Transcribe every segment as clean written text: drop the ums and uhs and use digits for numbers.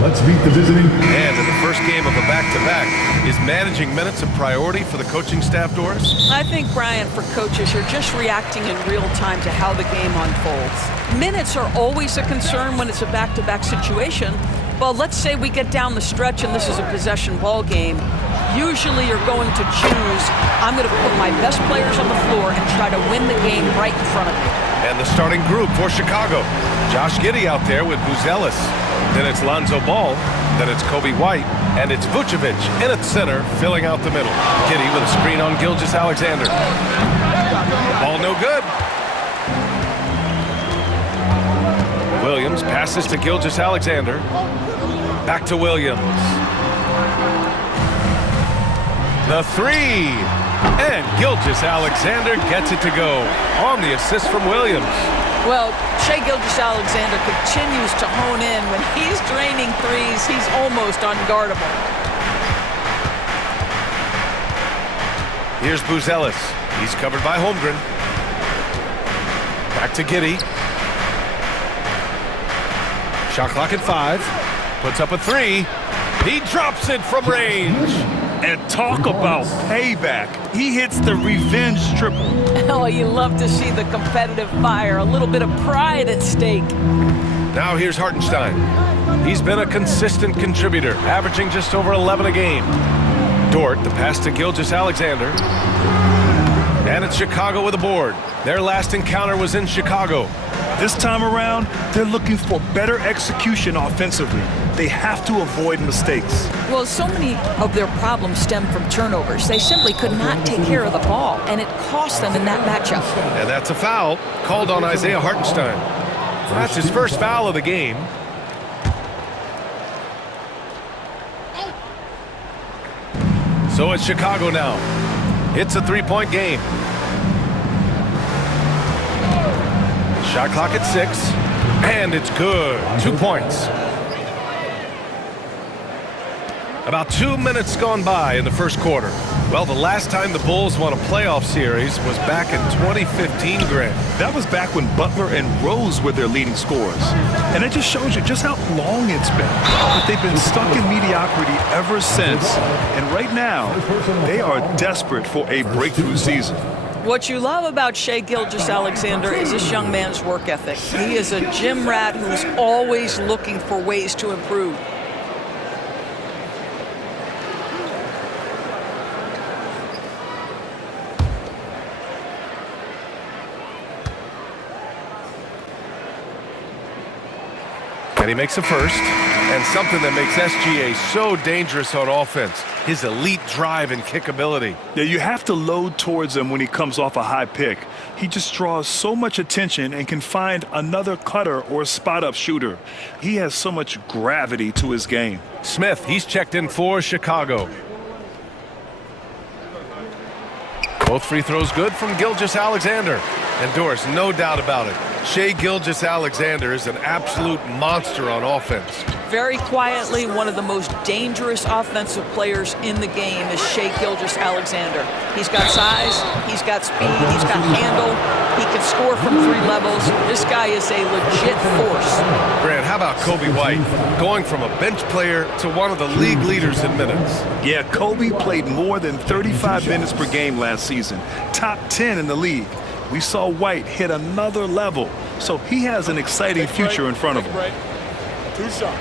Let's meet the visiting. And in the first game of a back-to-back, is managing minutes a priority for the coaching staff, Doris? I think, Brian, for coaches, you're just reacting in real time to how the game unfolds. Minutes are always a concern when it's a back-to-back situation. Well, let's say we get down the stretch and this is a possession ball game. Usually you're going to choose, I'm going to put my best players on the floor and try to win the game right in front of me. And the starting group for Chicago. Josh Giddey out there with Buzelis. Then it's Lonzo Ball. Then it's Kobe White. And it's Vucevic in at center, filling out the middle. Giddey with a screen on Gilgeous-Alexander. Ball no good. Williams passes to Gilgeous-Alexander. Back to Williams. The three. And Gilgeous-Alexander gets it to go on the assist from Williams. Well, Shai Gilgeous-Alexander continues to hone in. When he's draining threes, he's almost unguardable. Here's Buzelis. He's covered by Holmgren. Back to Giddey. Shot clock at 5. Puts up a 3. He drops it from range. And talk about payback. He hits the revenge triple. Oh, you love to see the competitive fire. A little bit of pride at stake. Now here's Hartenstein. He's been a consistent contributor, averaging just over 11 a game. Dort, the pass to Gilgeous-Alexander. And it's Chicago with a board. Their last encounter was in Chicago. This time around, they're looking for better execution offensively. They have to avoid mistakes. Well, so many of their problems stem from turnovers. They simply could not take care of the ball, and it cost them in that matchup. And that's a foul called on Isaiah Hartenstein. That's his first foul of the game. So it's Chicago now. It's a three-point game. Shot clock at 6, and it's good. 2 points. About 2 minutes gone by in the first quarter. Well, the last time the Bulls won a playoff series was back in 2015, Grant. That was back when Butler and Rose were their leading scorers. And it just shows you just how long it's been. But they've been stuck in mediocrity ever since. And right now, they are desperate for a breakthrough season. What you love about Shai Gilgeous-Alexander is this young man's work ethic. He is a gym rat who's always looking for ways to improve. And he makes a first, and something that makes SGA so dangerous on offense, his elite drive and kickability. Yeah, you have to load towards him when he comes off a high pick. He just draws so much attention and can find another cutter or spot-up shooter. He has so much gravity to his game. Smith, he's checked in for Chicago. Both free throws good from Gilgeous-Alexander. And Doris, no doubt about it, Shai Gilgeous-Alexander is an absolute monster on offense. Very quietly, one of the most dangerous offensive players in the game is Shai Gilgeous-Alexander. He's got size, he's got speed, he's got handle, he can score from 3 levels. This guy is a legit force. Grant, how about Kobe White going from a bench player to one of the league leaders in minutes? Yeah, Kobe played more than 35 minutes per game last season, top 10 in the league. We saw White hit another level, so he has an exciting future in front of him. 2 shots.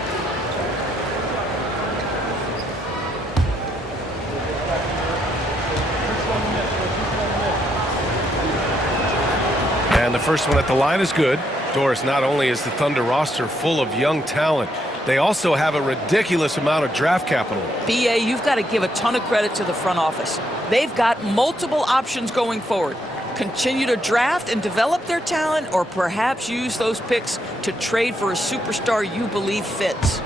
And the first one at the line is good. Doris, not only is the Thunder roster full of young talent, they also have a ridiculous amount of draft capital. BA, you've got to give a ton of credit to the front office. They've got multiple options going forward. Continue to draft and develop their talent, or perhaps use those picks to trade for a superstar you believe fits.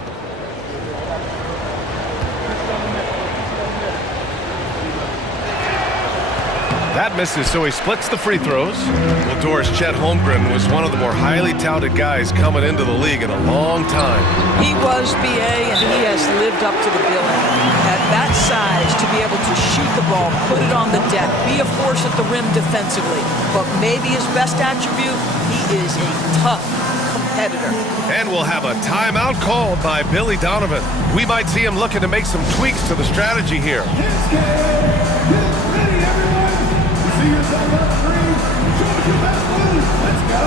That misses, so he splits the free throws. Well, Doris, Chet Holmgren was one of the more highly touted guys coming into the league in a long time. He was, BA, and he has lived up to the billing. At that size, to be able to shoot the ball, put it on the deck, be a force at the rim defensively. But maybe his best attribute, he is a tough, competitor. And we'll have a timeout called by Billy Donovan. We might see him looking to make some tweaks to the strategy here. Get ready, everyone. You see yourself on the screen. Show us your best move. Let's go.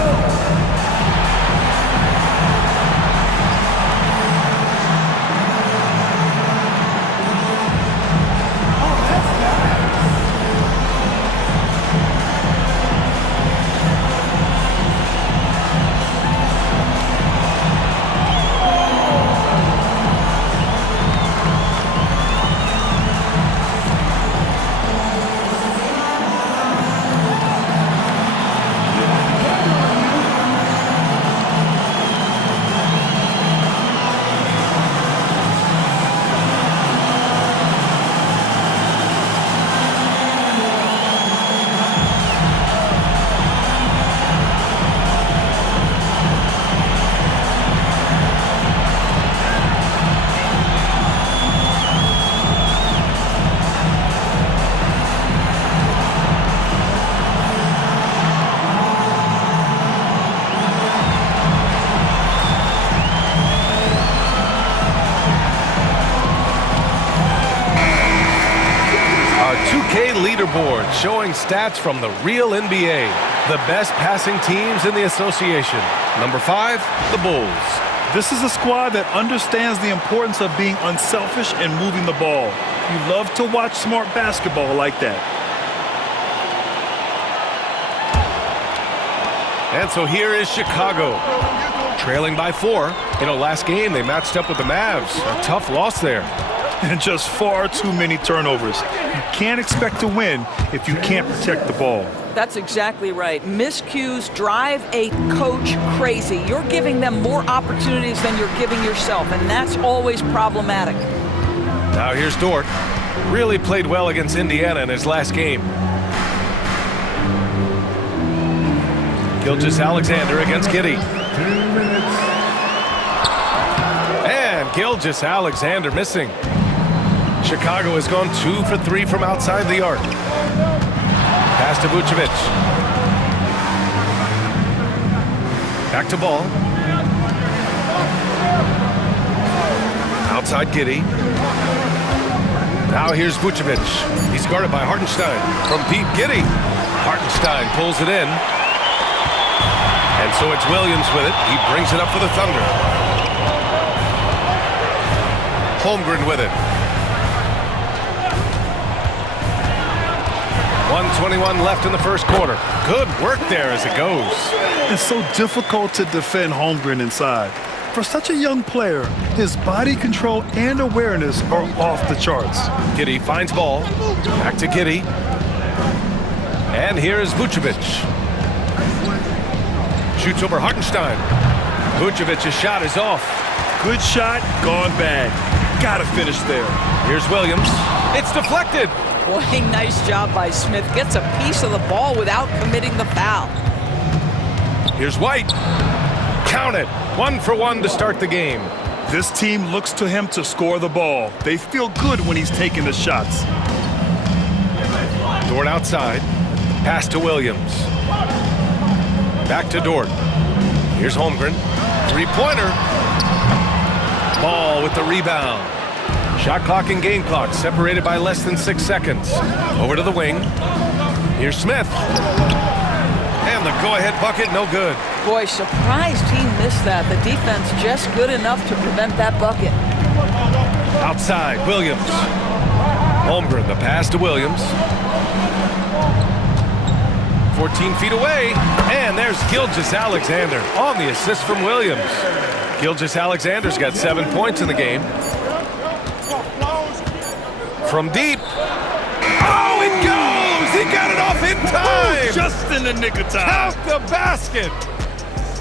Leaderboard showing stats from the real NBA. The best passing teams in the association. Number 5, the Bulls. This is a squad that understands the importance of being unselfish and moving the ball. You love to watch smart basketball like that. And so here is Chicago, trailing by 4. Last game they matched up with the Mavs. A tough loss there. And just far too many turnovers. You can't expect to win if you can't protect the ball. That's exactly right. Miscues drive a coach crazy. You're giving them more opportunities than you're giving yourself, and that's always problematic. Now here's Dort. Really played well against Indiana in his last game. Gilgeous-Alexander against Giddey. 2 minutes. And Gilgeous-Alexander missing. Chicago has gone 2 for 3 from outside the arc. Pass to Vucevic. Back to Ball. Outside Giddey. Now here's Vucevic. He's guarded by Hartenstein. From deep, Giddey. Hartenstein pulls it in. And so it's Williams with it. He brings it up for the Thunder. Holmgren with it. 1:21 left in the first quarter. Good work there as it goes. It's so difficult to defend Holmgren inside. For such a young player, his body control and awareness are off the charts. Giddey finds Ball. Back to Giddey. And here is Vucevic. Shoots over Hartenstein. Vucevic's shot is off. Good shot, gone bad. Gotta finish there. Here's Williams. It's deflected. Boy, nice job by Smith. Gets a piece of the ball without committing the foul. Here's White. Count it. 1 for 1 to start the game. This team looks to him to score the ball. They feel good when he's taking the shots. Dort outside. Pass to Williams. Back to Dort. Here's Holmgren. 3-pointer. Ball with the rebound. Shot clock and game clock separated by less than 6 seconds. Over to the wing. Here's Smith. And the go-ahead bucket, no good. Boy, surprised he missed that. The defense just good enough to prevent that bucket. Outside, Williams. Holmgren, the pass to Williams. 14 feet away. And there's Gilgeous-Alexander on the assist from Williams. Gilgeous-Alexander's got 7 points in the game. From deep. Oh, it goes! He got it off in time! Just in the nick of time. Count the basket!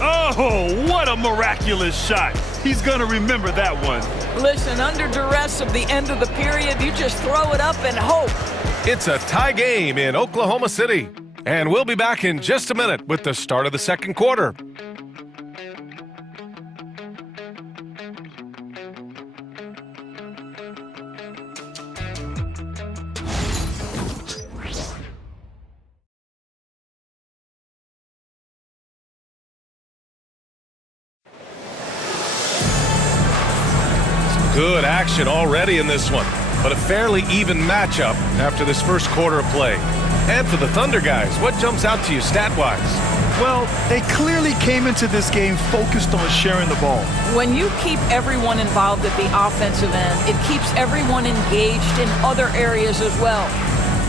Oh, what a miraculous shot. He's going to remember that one. Listen, under duress of the end of the period, you just throw it up and hope. It's a tie game in Oklahoma City. And we'll be back in just a minute with the start of the second quarter. Good action already in this one, but a fairly even matchup after this first quarter of play. And for the Thunder guys, what jumps out to you stat-wise? Well, they clearly came into this game focused on sharing the ball. When you keep everyone involved at the offensive end, it keeps everyone engaged in other areas as well.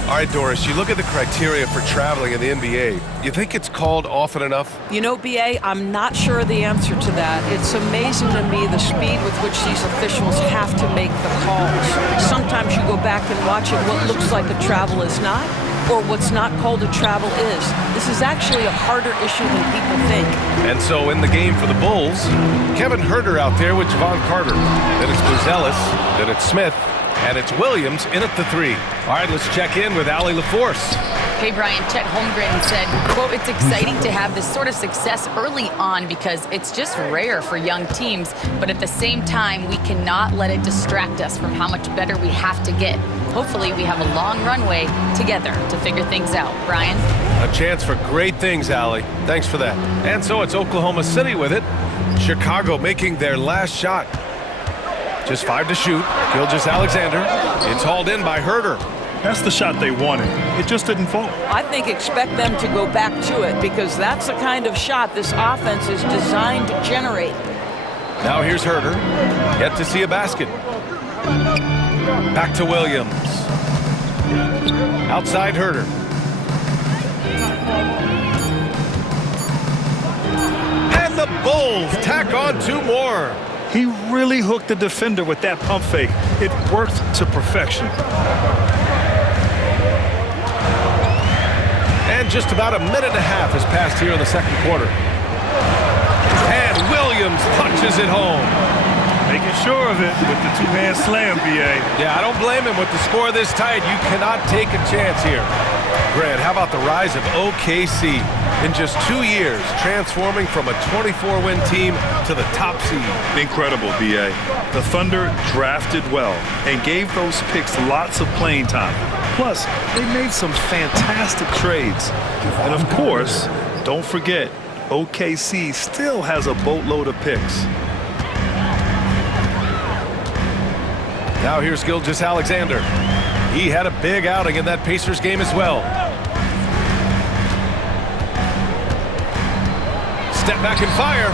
All right, Doris, you look at the criteria for traveling in the NBA. You think it's called often enough? You know, B.A., I'm not sure the answer to that. It's amazing to me the speed with which these officials have to make the calls. Sometimes you go back and watch it, what looks like a travel is not, or what's not called a travel is. This is actually a harder issue than people think. And so in the game for the Bulls, Kevin Huerter out there with Javon Carter. Then it's Buzelis, then it's Smith, and it's Williams in at the 3. All right, let's check in with Allie LaForce. Hey, Brian, Chet Holmgren said, quote, "It's exciting to have this sort of success early on because it's just rare for young teams, but at the same time, we cannot let it distract us from how much better we have to get. Hopefully, we have a long runway together to figure things out." Brian? A chance for great things, Allie. Thanks for that. And so it's Oklahoma City with it. Chicago making their last shot. Just 5 to shoot. Gilgeous-Alexander. It's hauled in by Huerter. That's the shot they wanted. It just didn't fall. I think expect them to go back to it because that's the kind of shot this offense is designed to generate. Now here's Huerter. Yet to see a basket. Back to Williams. Outside Huerter. And the Bulls tack on 2 more. He really hooked the defender with that pump fake. It worked to perfection. And just about a minute and a half has passed here in the second quarter. And Williams punches it home. Making sure of it with the 2-hand slam, B.A. Yeah, I don't blame him. With the score this tight, you cannot take a chance here. Grant, how about the rise of OKC? In just 2 years, transforming from a 24-win team to the top seed. Incredible, B.A. The Thunder drafted well and gave those picks lots of playing time. Plus, they made some fantastic trades. And of course, don't forget, OKC still has a boatload of picks. Now here's Gilgeous-Alexander. He had a big outing in that Pacers game as well. Step back and fire.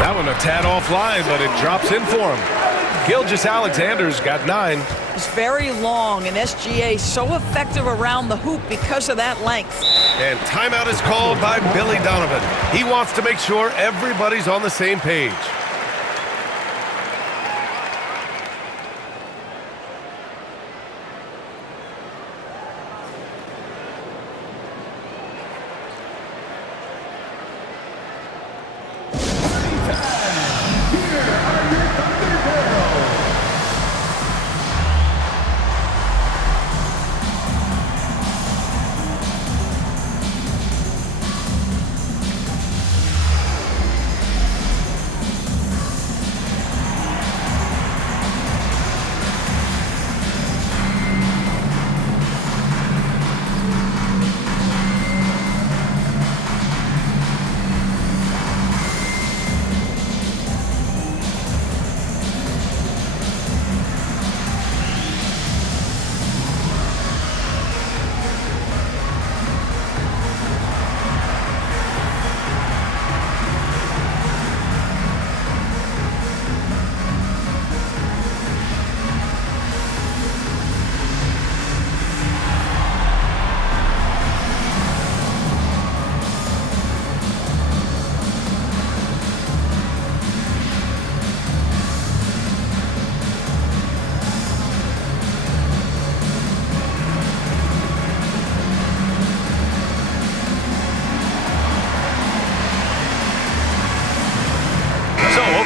That one a tad offline, but it drops in for him. Gilgeous-Alexander's got 9. It's very long, and SGA so effective around the hoop because of that length. And timeout is called by Billy Donovan. He wants to make sure everybody's on the same page.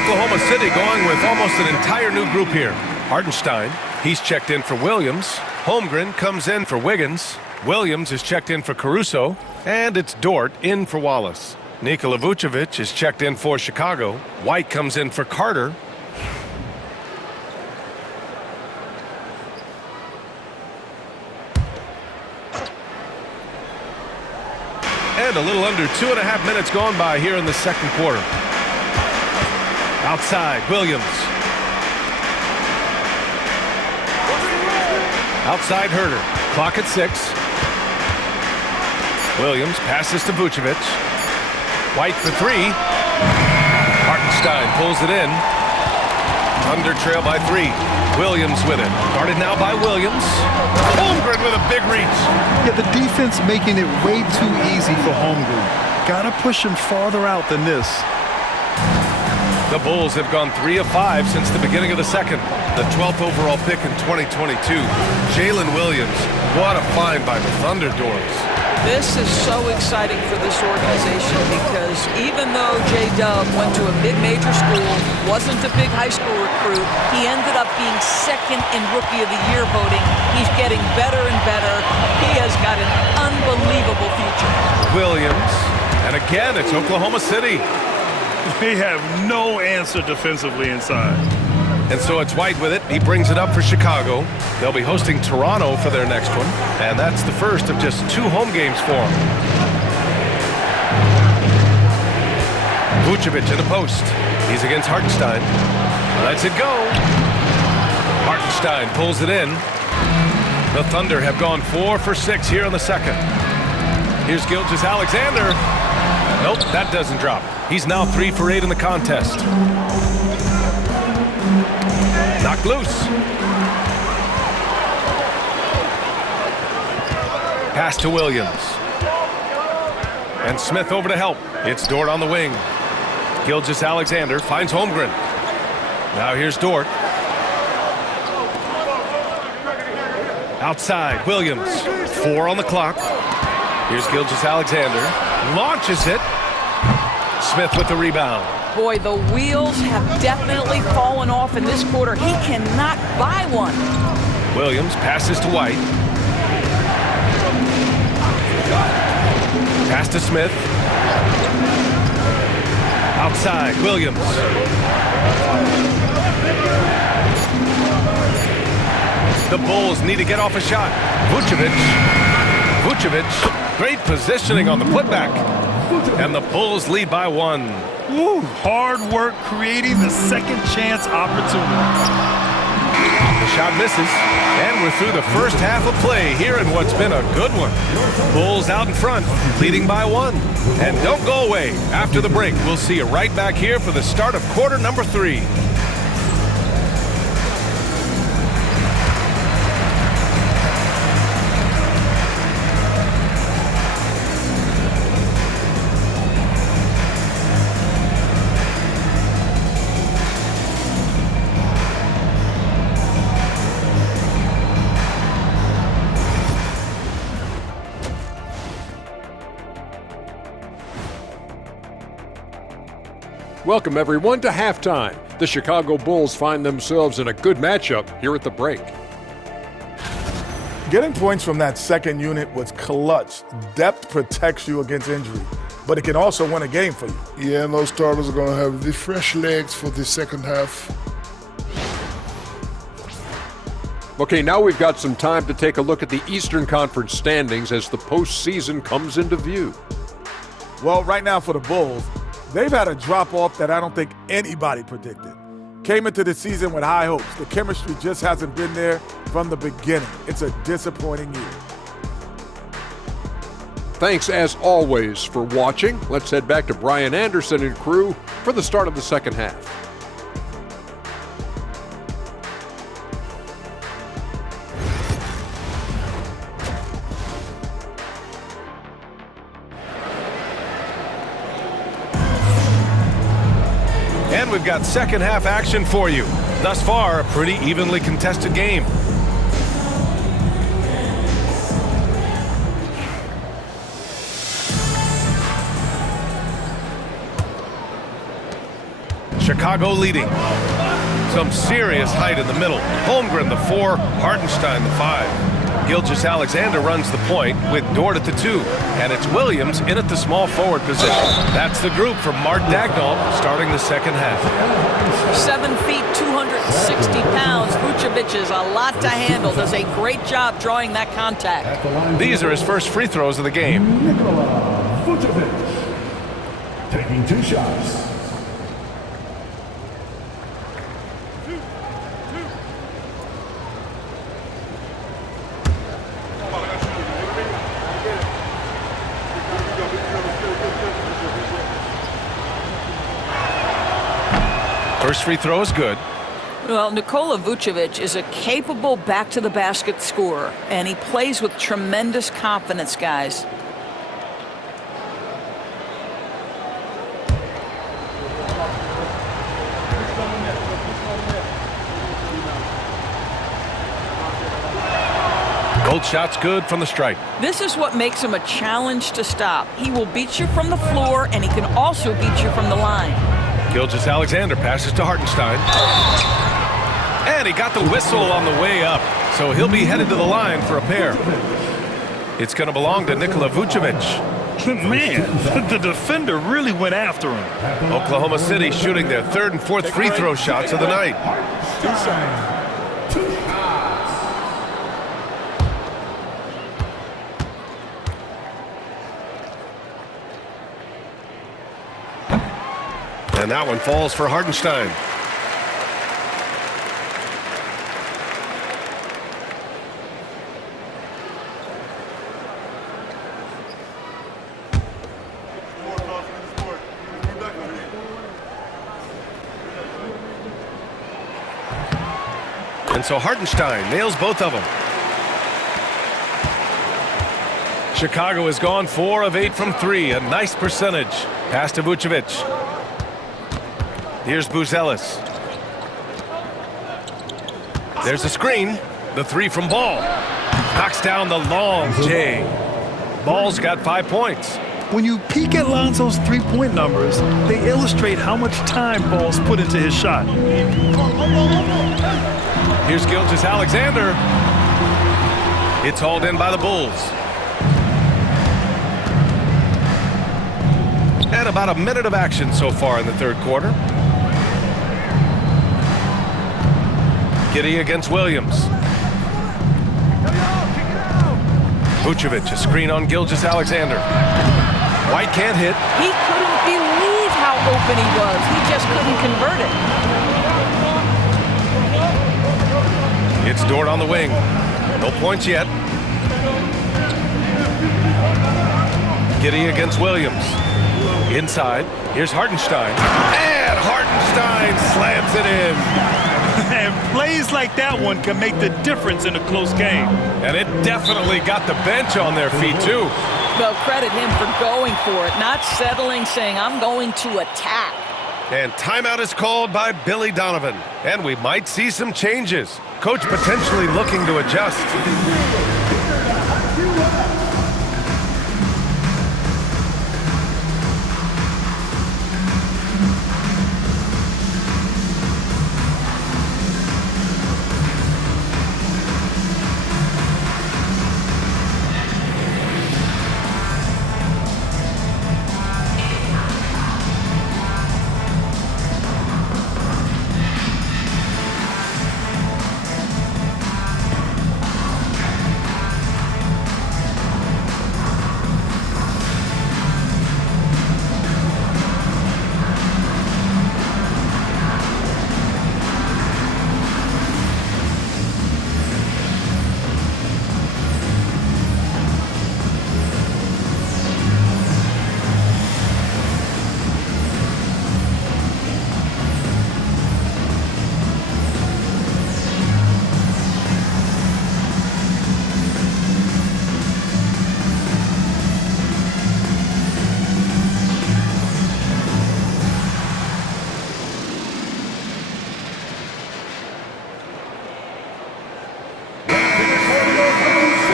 Oklahoma City going with almost an entire new group here. Hartenstein, he's checked in for Williams. Holmgren comes in for Wiggins. Williams is checked in for Caruso. And it's Dort in for Wallace. Nikola Vucevic is checked in for Chicago. White comes in for Carter. And a little under 2.5 minutes gone by here in the second quarter. Outside, Williams. Outside Herder. Clock at 6. Williams passes to Vucevic. White for 3. Hartenstein pulls it in. Thunder trail by 3. Williams with it. Guarded now by Williams. Holmgren with a big reach. Yeah, the defense making it way too easy for Holmgren. Gotta push him farther out than this. The Bulls have gone 3 of 5 since the beginning of the second. The 12th overall pick in 2022. Jalen Williams. What a find by the Thunder Dwarves. This is so exciting for this organization because even though J-Dub went to a mid-major school, wasn't a big high school recruit, he ended up being second in Rookie of the Year voting. He's getting better and better. He has got an unbelievable future. Williams. And again, it's Oklahoma City. They have no answer defensively inside. And so it's White with it. He brings it up for Chicago. They'll be hosting Toronto for their next one. And that's the first of just 2 home games for them. Vucevic in the post. He's against Hartenstein. Lets it go. Hartenstein pulls it in. The Thunder have gone 4 for 6 here in the second. Here's Gilgeous-Alexander. Nope, that doesn't drop. He's now 3 for 8 in the contest. Knocked loose. Pass to Williams. And Smith over to help. It's Dort on the wing. Gilgeous-Alexander finds Holmgren. Now here's Dort. Outside, Williams. 4 on the clock. Here's Gilgeous-Alexander. Launches it. Smith with the rebound. Boy, the wheels have definitely fallen off in this quarter. He cannot buy one. Williams passes to White. Pass to Smith. Outside, Williams. The Bulls need to get off a shot. Vucevic. Great positioning on the putback. And the Bulls lead by 1. Woo, hard work creating the second chance opportunity. The shot misses, and we're through the first half of play here in what's been a good one. Bulls out in front, leading by 1. And don't go away. After the break, we'll see you right back here for the start of quarter number 3. Welcome, everyone, to halftime. The Chicago Bulls find themselves in a good matchup here at the break. Getting points from that second unit was clutch. Depth protects you against injury, but it can also win a game for you. Yeah, and those starters are going to have the fresh legs for the second half. Okay, now we've got some time to take a look at the Eastern Conference standings as the postseason comes into view. Well, right now for the Bulls, they've had a drop-off that I don't think anybody predicted. Came into the season with high hopes. The chemistry just hasn't been there from the beginning. It's a disappointing year. Thanks, as always, for watching. Let's head back to Brian Anderson and crew for the start of the second half. And we've got second half action for you. Thus far, a pretty evenly contested game. Chicago leading. Some serious height in the middle. Holmgren the 4, Hartenstein the 5. Gilgeous-Alexander runs the point with Dort at the 2. And it's Williams in at the small forward position. That's the group for Mark Daigneault starting the second half. 7 feet, 260 pounds. Vucevic is a lot to handle. Does a great job drawing that contact. These are his first free throws of the game. Nikola Vucevic taking 2 shots. First free throw is good. Well, Nikola Vucevic is a capable back-to-the-basket scorer, and he plays with tremendous confidence, guys. Both shots good from the stripe. This is what makes him a challenge to stop. He will beat you from the floor, and he can also beat you from the line. Gilgeous-Alexander passes to Hartenstein. And he got the whistle on the way up, so he'll be headed to the line for a pair. It's going to belong to Nikola Vucevic. Man, the defender really went after him. Oklahoma City shooting their third and fourth free throw shots of the night. And that one falls for Hartenstein. And so Hartenstein nails both of them. Chicago has gone 4 of 8 from 3, a nice percentage. Pass to Vucevic. Here's Buzelis. There's a screen. The 3 from Ball. Knocks down the long J. Ball's got 5 points. When you peek at Lonzo's three-point numbers, they illustrate how much time Ball's put into his shot. Here's Gilgeous-Alexander. It's hauled in by the Bulls. And about a minute of action so far in the third quarter. Giddey against Williams. Vucevic, a screen on Gilgeous-Alexander. White can't hit. He couldn't believe how open he was. He just couldn't convert it. It's Dort on the wing. No points yet. Giddey against Williams. Inside. Here's Hartenstein. And Hartenstein slams it in. And plays like that one can make the difference in a close game. And it definitely got the bench on their feet, too. Well, credit him for going for it, not settling, saying, I'm going to attack. And timeout is called by Billy Donovan. And we might see some changes. Coach potentially looking to adjust.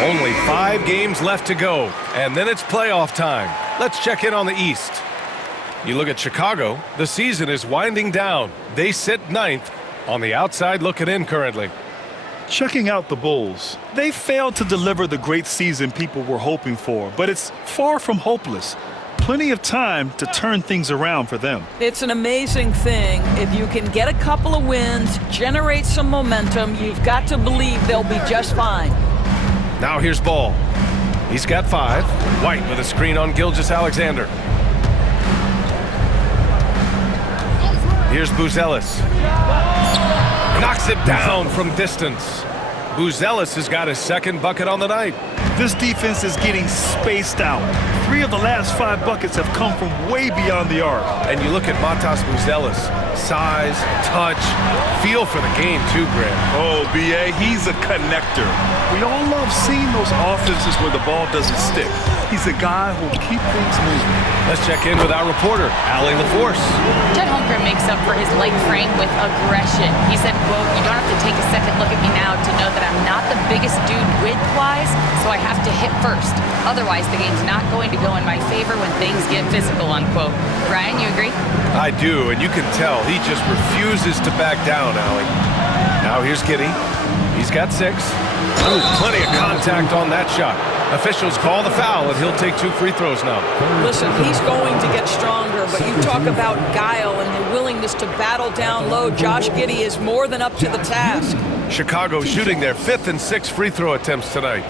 Only 5 games left to go, and then it's playoff time. Let's check in on the East. You look at Chicago, the season is winding down. They sit 9th on the outside looking in currently. Checking out the Bulls, they failed to deliver the great season people were hoping for, but it's far from hopeless. Plenty of time to turn things around for them. It's an amazing thing. If you can get a couple of wins, generate some momentum, you've got to believe they'll be just fine. Now here's Ball. He's got 5. White with a screen on Gilgeous-Alexander. Here's Buzelis. Knocks it down from distance. Buzelis has got his second bucket on the night. This defense is getting spaced out. 3 of the last 5 buckets have come from way beyond the arc. And you look at Matas Buzelis. size, touch, feel for the game too, Grant. Oh, B.A., he's a connector. We all love seeing those offenses where the ball doesn't stick. He's a guy who'll keep things moving. Let's check in with our reporter, Allie LaForce. Chet Holmgren makes up for his light frame with aggression. He said, quote, "You don't have to take a second look at me now to know that I'm not the biggest dude width-wise, so I have to hit first. Otherwise, the game's not going to go in my favor when things get physical," unquote. Brian, you agree? I do, and you can tell he just refuses to back down, Allie. Now here's Giddey. He's got 6. Ooh, plenty of contact on that shot. Officials call the foul, and he'll take 2 free throws now. Listen, he's going to get stronger, but you talk about guile and the willingness to battle down low. Josh Giddey is more than up to the task. Chicago shooting their 5th and 6th free throw attempts tonight.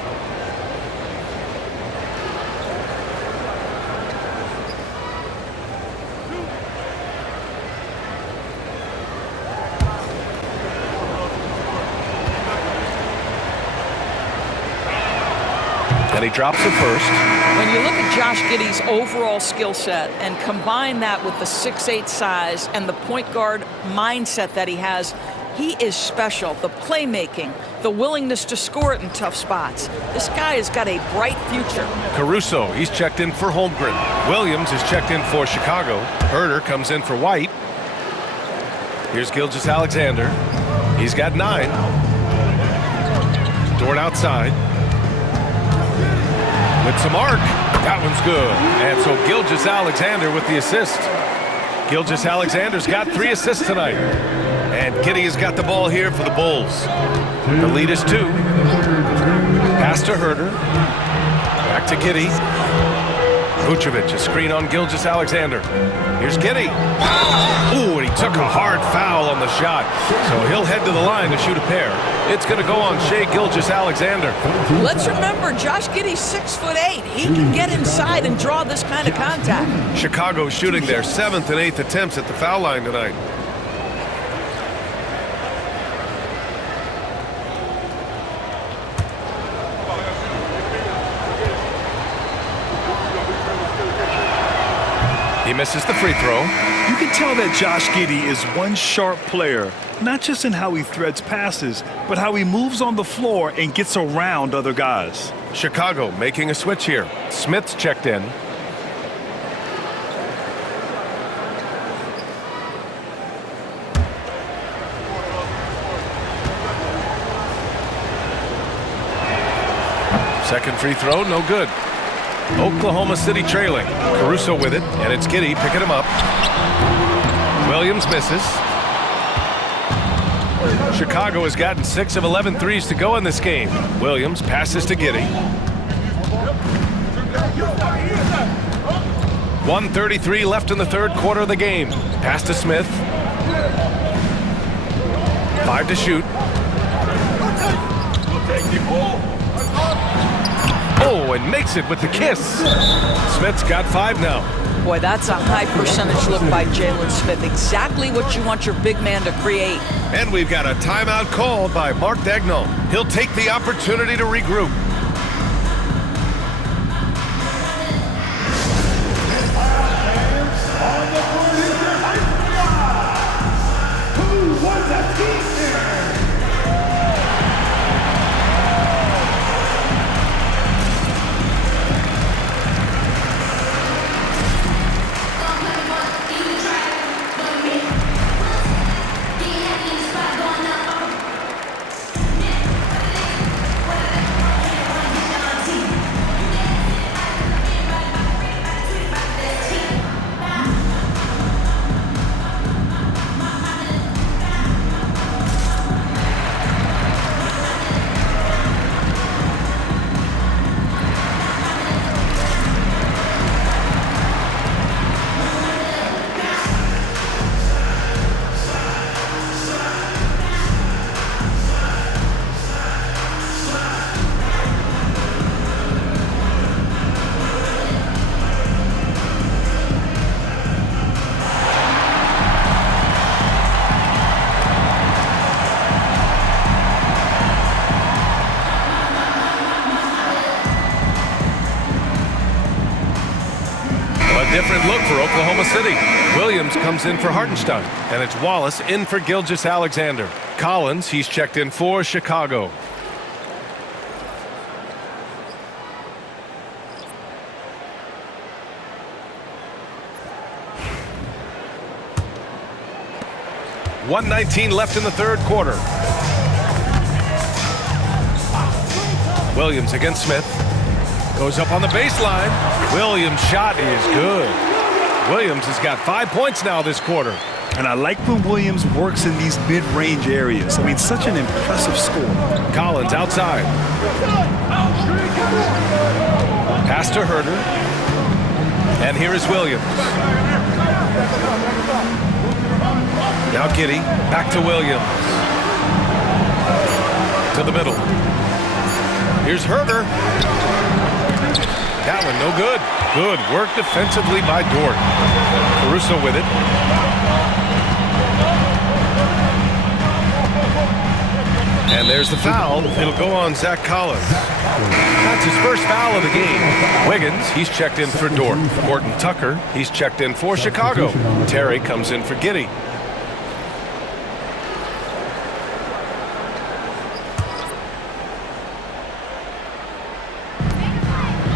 And he drops it first. When you look at Josh Giddey's overall skill set and combine that with the 6'8" size and the point guard mindset that he has, he is special. The playmaking, the willingness to score it in tough spots. This guy has got a bright future. Caruso, he's checked in for Holmgren. Williams is checked in for Chicago. Herder comes in for White. Here's Gilgeous-Alexander. He's got 9. Dort outside. With some arc. That one's good. And so Gilgeous-Alexander with the assist. Gilgeous-Alexander's got 3 assists tonight. And Giddey has got the ball here for the Bulls. The lead is 2. Pass to Herder. Back to Giddey. Vucevic, a screen on Gilgeous-Alexander. Here's Giddey. Ooh, and he took a hard foul on the shot. So he'll head to the line to shoot a pair. It's going to go on Shai Gilgeous-Alexander. Let's remember, Josh Giddey's 6'8". He can get inside and draw this kind of contact. Chicago shooting their 7th and 8th attempts at the foul line tonight. He misses the free throw. You can tell that Josh Giddey is one sharp player, not just in how he threads passes, but how he moves on the floor and gets around other guys. Chicago making a switch here. Smith's checked in. Second free throw, no good. Oklahoma City trailing. Caruso with it, and it's Giddey picking him up. Williams misses. Chicago has gotten 6 of 11 threes to go in this game. Williams passes to Giddey. 1:33 left in the 3rd quarter of the game. Pass to Smith. 5 to shoot. Oh, and makes it with the kiss. Smith's got 5 now. Boy, that's a high percentage look by Jalen Smith. Exactly what you want your big man to create. And we've got a timeout called by Mark Daigneault. He'll take the opportunity to regroup. look for Oklahoma City. Williams comes in for Hartenstein, and it's Wallace in for Gilgeous-Alexander. Collins, he's checked in for Chicago. .119 left in the third quarter. Williams against Smith. Goes up on the baseline. Williams' shot is good. Williams has got 5 points now this quarter. And I like when Williams works in these mid-range areas. I mean, such an impressive score. Collins outside. Pass to Herder. And here is Williams. Now Giddey, back to Williams. To the middle. Here's Herder. That one no good. Good work defensively by Dort. Caruso with it. And there's the foul. It'll go on Zach Collins. That's his first foul of the game. Wiggins, he's checked in for Dort. Horton Tucker, he's checked in for Chicago. Terry comes in for Giddey.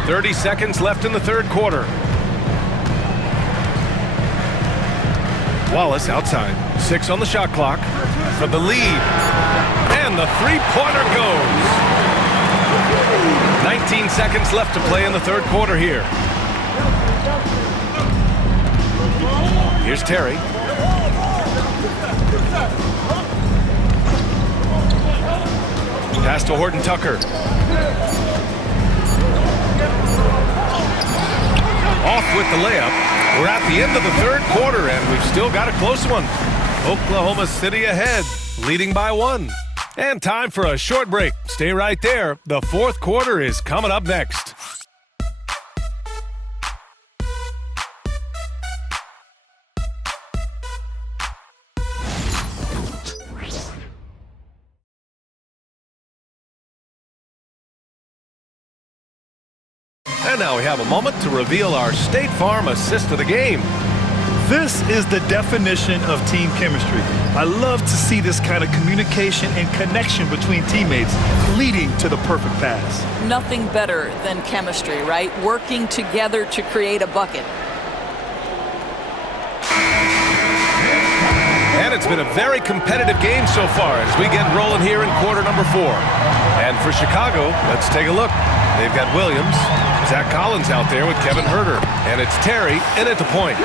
.30 seconds left in the third quarter. Wallace outside. 6 on the shot clock for the lead. And the three-pointer goes. 19 seconds left to play in the third quarter here. Here's Terry. Pass to Horton Tucker. Off with the layup. We're at the end of the third quarter, and we've still got a close one. Oklahoma City ahead, leading by 1. And time for a short break. Stay right there. The fourth quarter is coming up next. And now we have a moment to reveal our State Farm assist of the game. This is the definition of team chemistry. I love to see this kind of communication and connection between teammates leading to the perfect pass. Nothing better than chemistry, right? Working together to create a bucket. And it's been a very competitive game so far as we get rolling here in quarter number 4. And for Chicago, let's take a look. They've got Williams, Zach Collins out there with Kevin Herder. And it's Terry in at the point.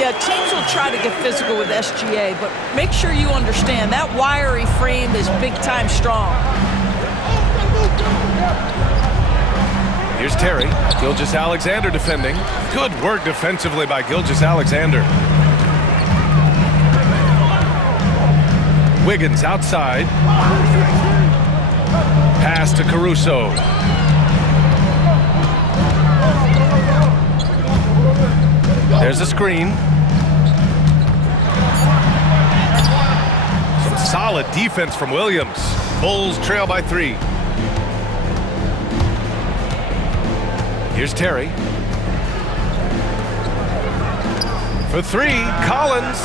Yeah, teams will try to get physical with SGA, but make sure you understand that wiry frame is big-time strong. Here's Terry. Gilgeous-Alexander defending. Good work defensively by Gilgeous-Alexander. Wiggins outside. Pass to Caruso. There's a screen. Some solid defense from Williams. Bulls trail by 3. Here's Terry. For 3, Collins.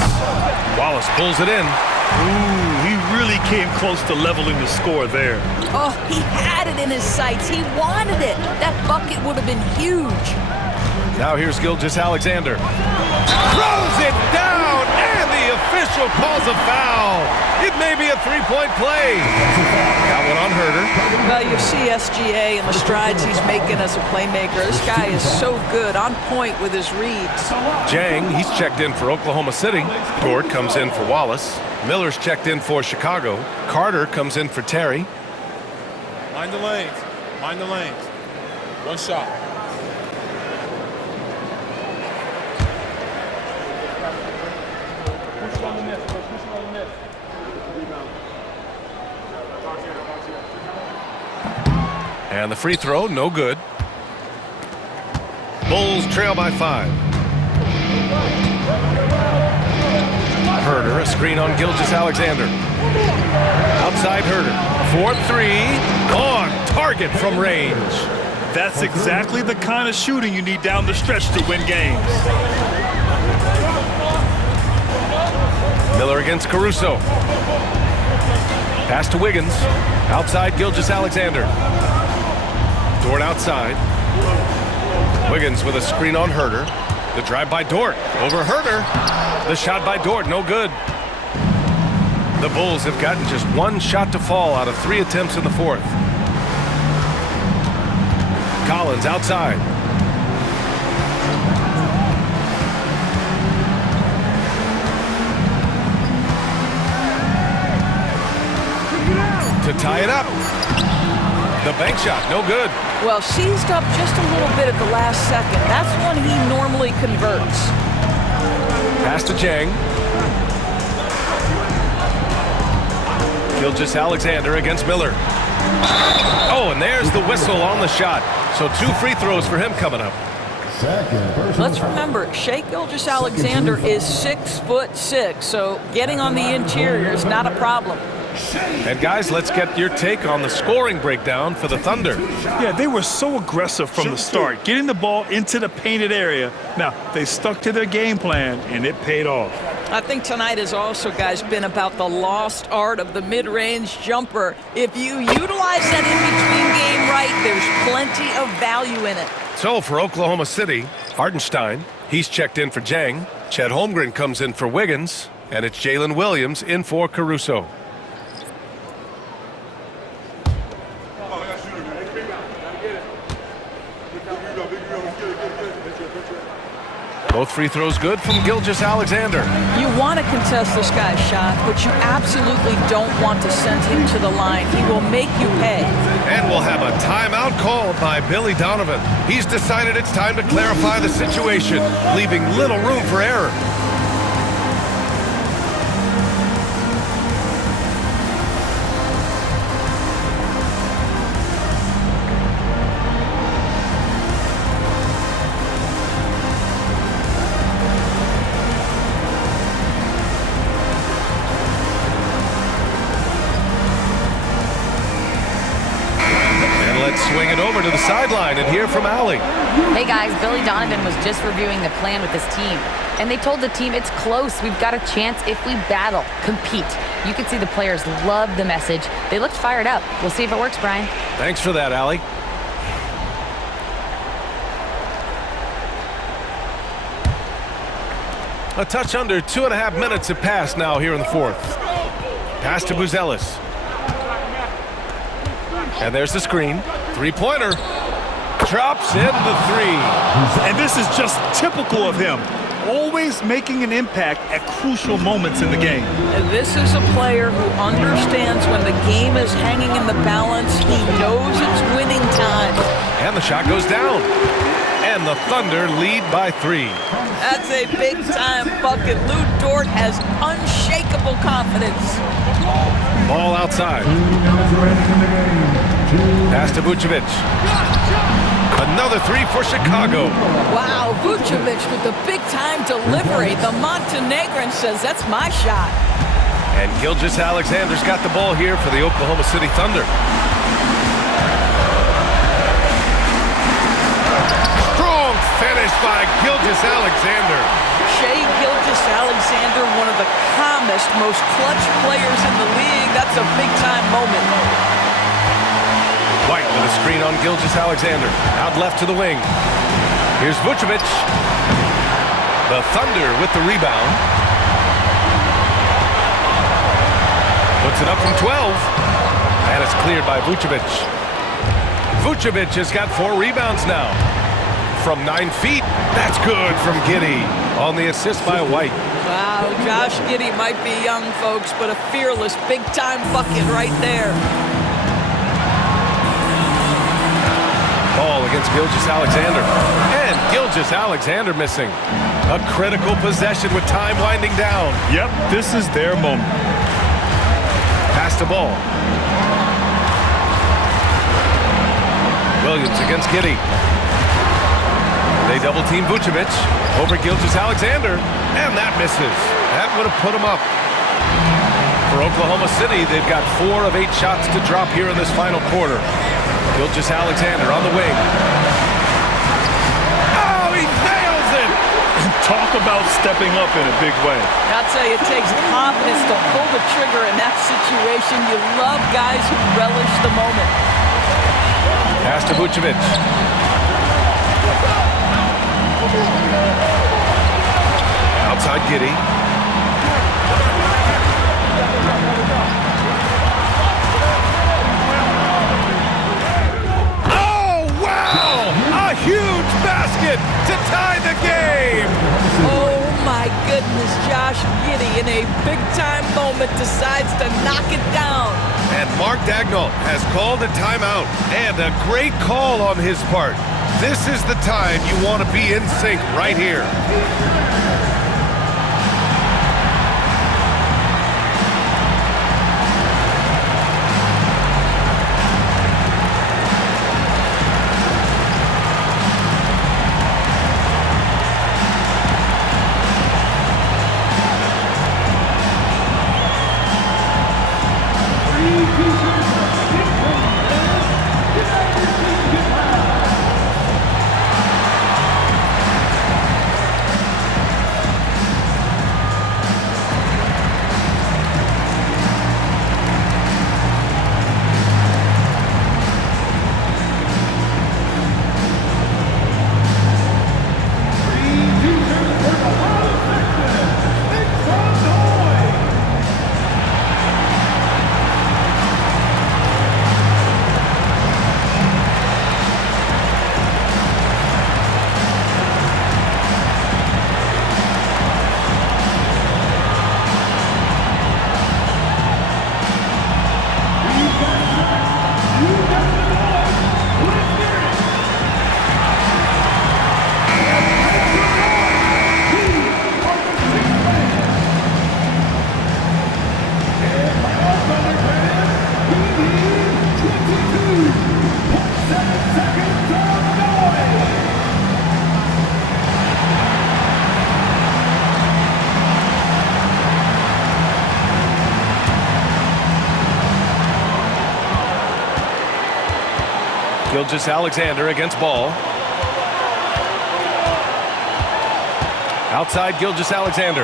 Wallace pulls it in. Ooh, he really came close to leveling the score there. Oh, he had it in his sights. He wanted it. That bucket would have been huge. Now here's Gilgeous-Alexander. Throws it down, and the official calls a foul. It may be a 3-point play. Got one on Herder. Well, you see SGA and the strides he's making as a playmaker. This guy is so good, on point with his reads. Jang, he's checked in for Oklahoma City. Dort comes in for Wallace. Miller's checked in for Chicago. Carter comes in for Terry. Mind the lanes. Mind the lanes. One shot. And the free throw, no good. Bulls trail by 5. Herder, a screen on Gilgeous-Alexander. Outside Herder. 4-3. On target from range. That's exactly the kind of shooting you need down the stretch to win games. Miller against Caruso. Pass to Wiggins. Outside, Gilgeous-Alexander. Dort outside. Wiggins with a screen on Herter. The drive by Dort. Over Herter. The shot by Dort, no good. The Bulls have gotten just one shot to fall out of 3 attempts in the fourth. Collins outside. To tie it up. The bank shot, no good. Well, seized up just a little bit at the last second. That's when he normally converts. Pass to Jang. Gilgeous-Alexander against Miller. Oh, and there's the whistle on the shot. So 2 free throws for him coming up. Let's remember, Shai Gilgeous-Alexander is 6'6", so getting on the interior is not a problem. And guys, let's get your take on the scoring breakdown for the Thunder. Yeah, they were so aggressive from the start, getting the ball into the painted area. Now, they stuck to their game plan, and it paid off. I think tonight has also, guys, been about the lost art of the mid-range jumper. If you utilize that in-between game right, there's plenty of value in it. So for Oklahoma City, Hartenstein, he's checked in for Jang. Chet Holmgren comes in for Wiggins, and it's Jalen Williams in for Caruso. Both free throws good from Gilgeous-Alexander. You want to contest this guy's shot, but you absolutely don't want to send him to the line. He will make you pay. And we'll have a timeout called by Billy Donovan. He's decided it's time to clarify the situation, leaving little room for error. Swing it over to the sideline and hear from Allie. Hey guys, Billy Donovan was just reviewing the plan with his team. And they told the team it's close. We've got a chance if we battle, compete. You can see the players love the message. They looked fired up. We'll see if it works, Brian. Thanks for that, Allie. A touch under 2.5 minutes have passed now here in the fourth. Pass to Buzelis. And there's the screen. Three-pointer. Drops in the 3. And this is just typical of him. Always making an impact at crucial moments in the game. And this is a player who understands when the game is hanging in the balance. He knows it's winning time. And the shot goes down. And the Thunder lead by 3. That's a big-time bucket. Lou Dort has unshakable confidence. Ball outside. Pass to Vucevic. Another 3 for Chicago. Wow, Vucevic with the big-time delivery. The Montenegrin says, that's my shot. And Gilgeous-Alexander's got the ball here for the Oklahoma City Thunder. Strong finish by Gilgeous-Alexander. Shai Gilgeous-Alexander, one of the calmest, most clutch players in the league. That's a big-time moment. White with a screen on Gilgeous-Alexander. Out left to the wing. Here's Vucevic. The Thunder with the rebound. Puts it up from 12. And it's cleared by Vucevic. Vucevic has got 4 rebounds now. From 9 feet. That's good from Giddey on the assist by White. Wow, Josh Giddey might be young, folks, but a fearless big-time bucket right there. Ball against Gilgeous-Alexander. And Gilgeous-Alexander missing. A critical possession with time winding down. Yep, this is their moment. Pass the ball. Williams against Giddey. They double-team Vucevic over Gilgeous-Alexander. And that misses. That would have put him up. For Oklahoma City, they've got 4 of 8 shots to drop here in this final quarter. Gilgeous-Alexander on the wing. Oh, he nails it! Talk about stepping up in a big way. I'll tell you, it takes confidence to pull the trigger in that situation. You love guys who relish the moment. Pass to Vucevic. Outside Giddey. Oh, wow! A huge basket to tie the game! Oh my goodness, Josh Giddey in a big-time moment decides to knock it down. And Mark Daigneault has called a timeout, and a great call on his part. This is the time you want to be in sync right here. Gilgeous-Alexander against Ball. Outside Gilgeous-Alexander.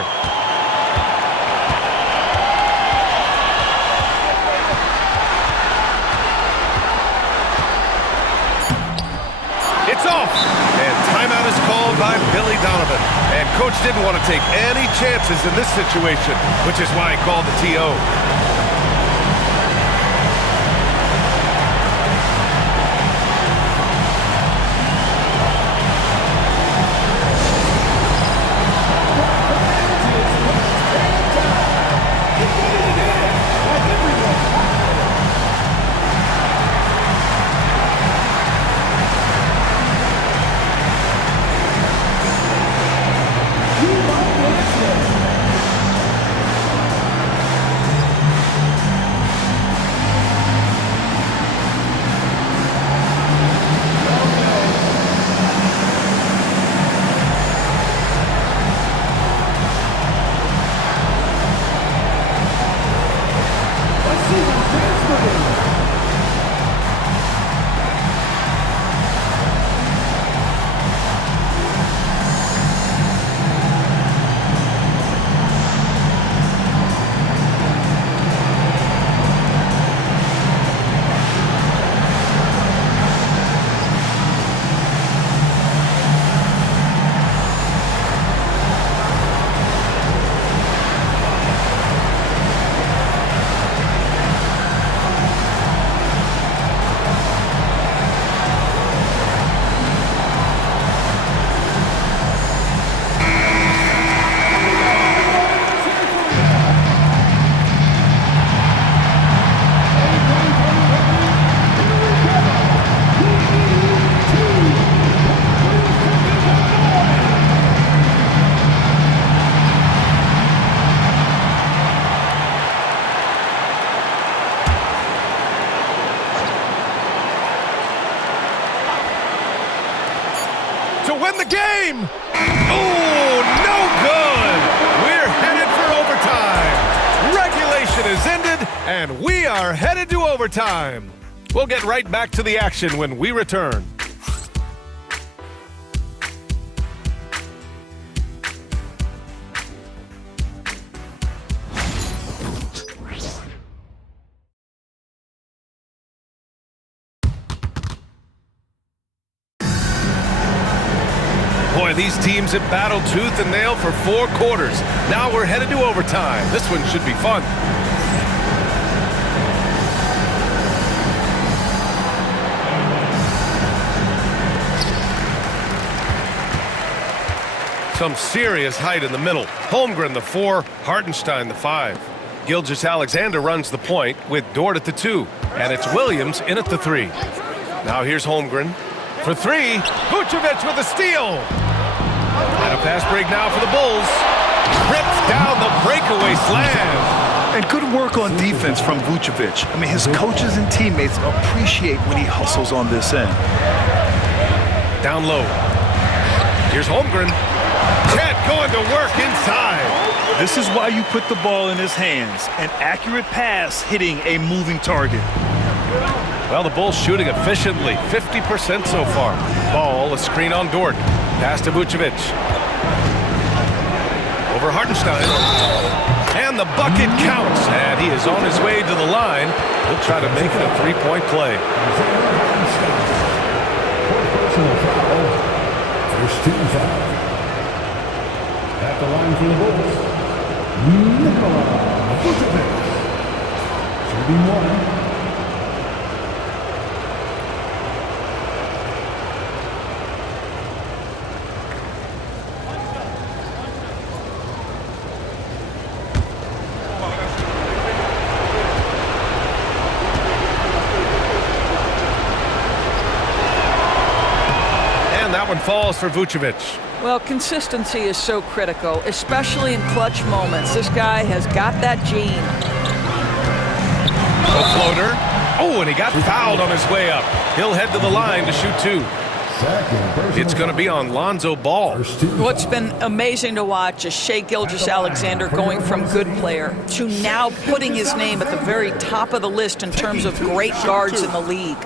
It's off! And timeout is called by Billy Donovan. And coach didn't want to take any chances in this situation, which is why he called the TO. Win the game! Oh, no good! We're headed for overtime. Regulation is ended, and we are headed to overtime. We'll get right back to the action when we return. Boy, these teams have battled tooth and nail for 4 quarters. Now we're headed to overtime. This one should be fun. Some serious height in the middle. Holmgren, the 4, Hartenstein, the 5. Gilgeous-Alexander runs the point with Dort at the 2. And it's Williams in at the 3. Now here's Holmgren. For 3, Vucevic with a steal. And a fast break now for the Bulls. Rips down the breakaway slam. And good work on defense from Vucevic. I mean, his coaches and teammates appreciate when he hustles on this end. Down low. Here's Holmgren. Chet going to work inside. This is why you put the ball in his hands. An accurate pass hitting a moving target. Well, the Bulls shooting efficiently, 50% so far. Ball, a screen on Dort. Pass to Vucevic. Over Hartenstein. And the bucket counts. And he is on his way to the line. He'll try to make it a 3-point play. First team foul. At the line for the Bulls, Nikola Vucevic. Shooting 1. That one falls for Vucevic. Well, consistency is so critical, especially in clutch moments. This guy has got that gene. A floater. Oh, and he got fouled on his way up. He'll head to the line to shoot 2. It's going to be on Lonzo Ball. What's been amazing to watch is Shai Gilgeous-Alexander going from good player to now putting his name at the very top of the list in terms of great guards in the league.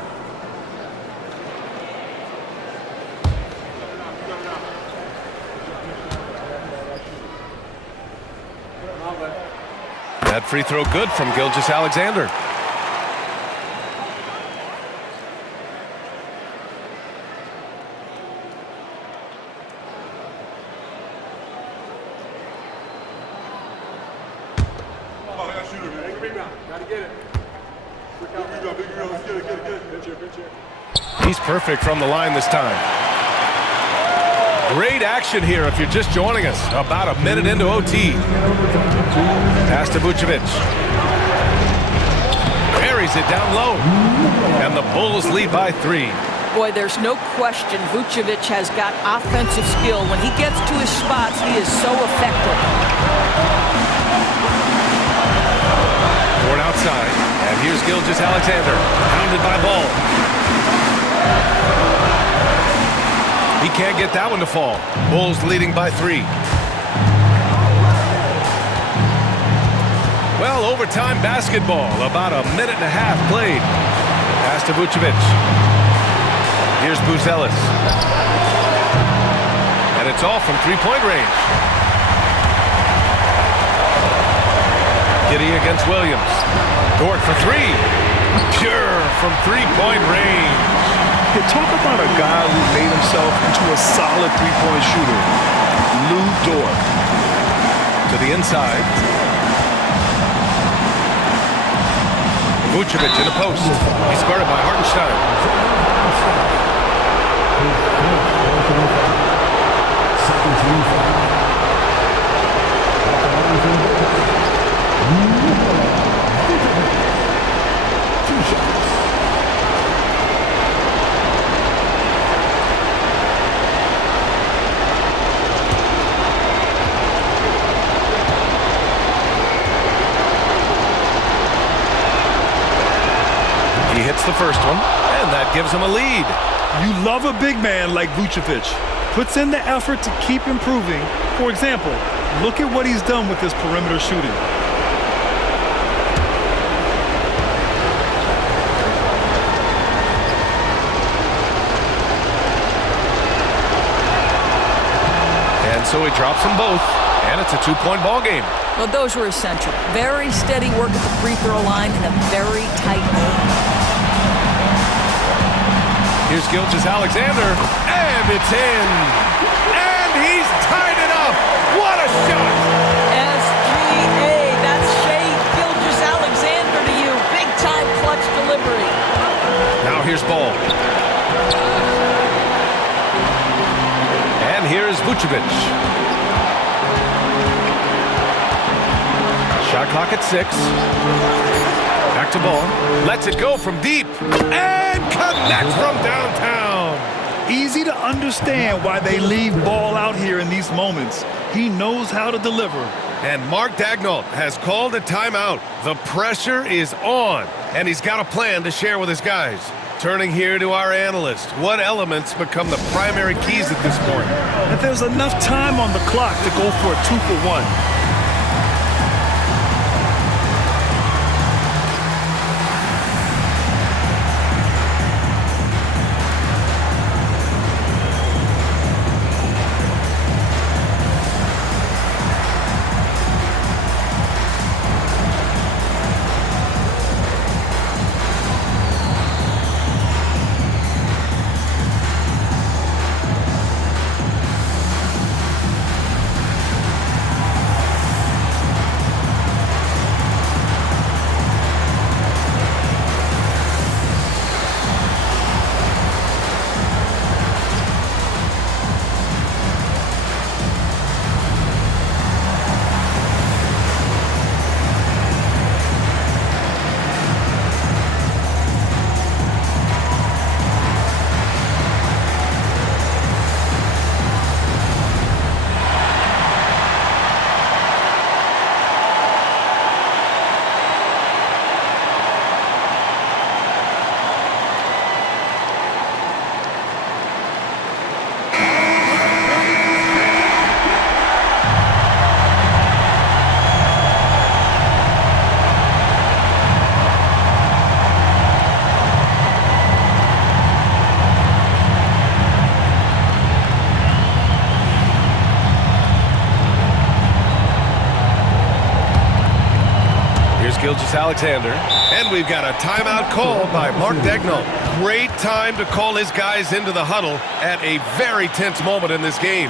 That free throw good from Gilgeous-Alexander. He's perfect from the line this time. Great action here if you're just joining us. About a minute into OT. Pass to Vucevic. Buries it down low. And the Bulls lead by 3. Boy, there's no question Vucevic has got offensive skill. When he gets to his spots, he is so effective. Toward outside. And here's Gilgeous-Alexander. Pounded by Ball. He can't get that one to fall. Bulls leading by 3. Well, overtime basketball. About a minute and a half played. Pass to Vucevic. Here's Buzelis. And it's off from 3-point range. Giddey against Williams. Dort for 3. Pure from 3-point range. You talk about a guy who made himself into a solid 3-point shooter. Lu Dort. To the inside. Vucevic in the post. He's guarded by Hartenstein. Second team foul. At the line for the Bulls, Nikola Vucevic. 2 shots. He hits the first one, and that gives him a lead. You love a big man like Vucevic. Puts in the effort to keep improving. For example, look at what he's done with his perimeter shooting. so he drops them both, and it's a 2-point ball game. Well, those were essential. Very steady work at the free throw line and a very tight game. Here's Gilgeous-Alexander, and it's in. And he's tied it up. What a shot! SGA, that's Shai Gilgeous-Alexander to you. Big-time clutch delivery. Now here's Ball. And here's Vucevic. Shot clock at 6. Back to Ball. Lets it go from deep. And connects from downtown. Easy to understand why they leave Ball out here in these moments. He knows how to deliver. And Mark Daigneault has called a timeout. The pressure is on, and he's got a plan to share with his guys. Turning here to our analyst, what elements become the primary keys at this point? That there's enough time on the clock to go for a 2-for-1. Gilgeous-Alexander, and we've got a timeout called by Mark Daigneault. Great time to call his guys into the huddle at a very tense moment in this game.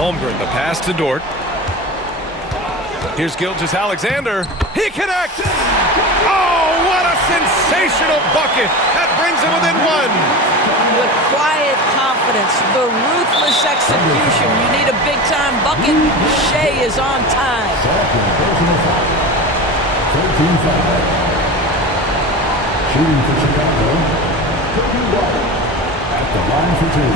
Holmgren, the pass to Dort. Here's Gilgeous-Alexander. He connects! Oh, what a sensational bucket! That brings him within one. With quiet confidence, the ruthless execution. You need a big-time bucket. Shai is on time. 13-5. Shooting for Chicago, At the line for two.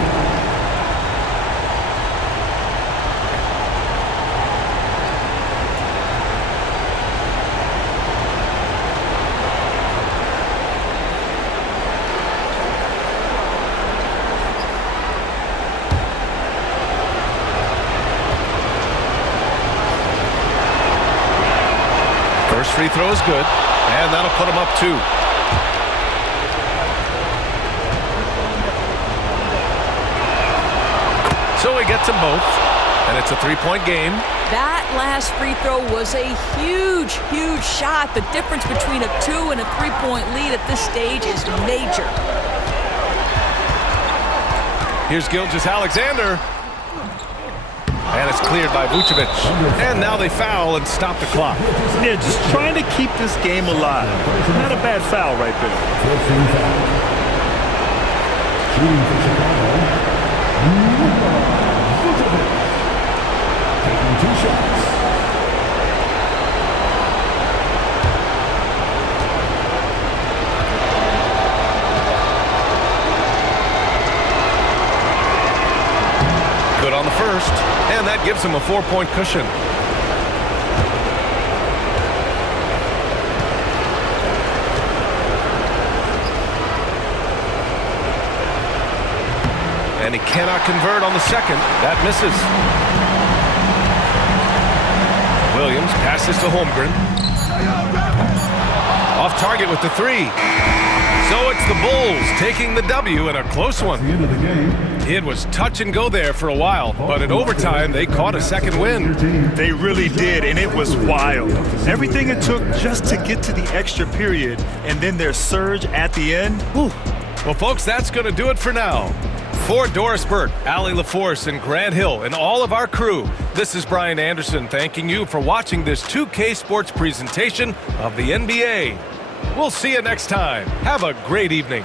First free throw is good, and that'll put him up 2. So he gets them both, and it's a 3-point game. That last free throw was a huge, huge shot. The difference between a 2 and a 3-point lead at this stage is major. Here's Gilgeous-Alexander. And it's cleared by Vucevic. And now they foul and stop the clock. Yeah, just trying to keep this game alive. Not a bad foul right there. 15 foul. Shooting for Chicago. Vucevic. Taking 2 shots. Good on the first, and that gives him a 4-point cushion. And he cannot convert on the second. That misses. Williams passes to Holmgren. Off target with the 3. So it's the Bulls taking the W in a close one. The end of the game. It was touch and go there for a while, but in overtime, they caught a second win. They really did, and it was wild. Everything it took just to get to the extra period, and then their surge at the end. Whew. Well, folks, that's going to do it for now. For Doris Burke, Allie LaForce, and Grant Hill, and all of our crew, this is Brian Anderson thanking you for watching this 2K Sports presentation of the NBA. We'll see you next time. Have a great evening.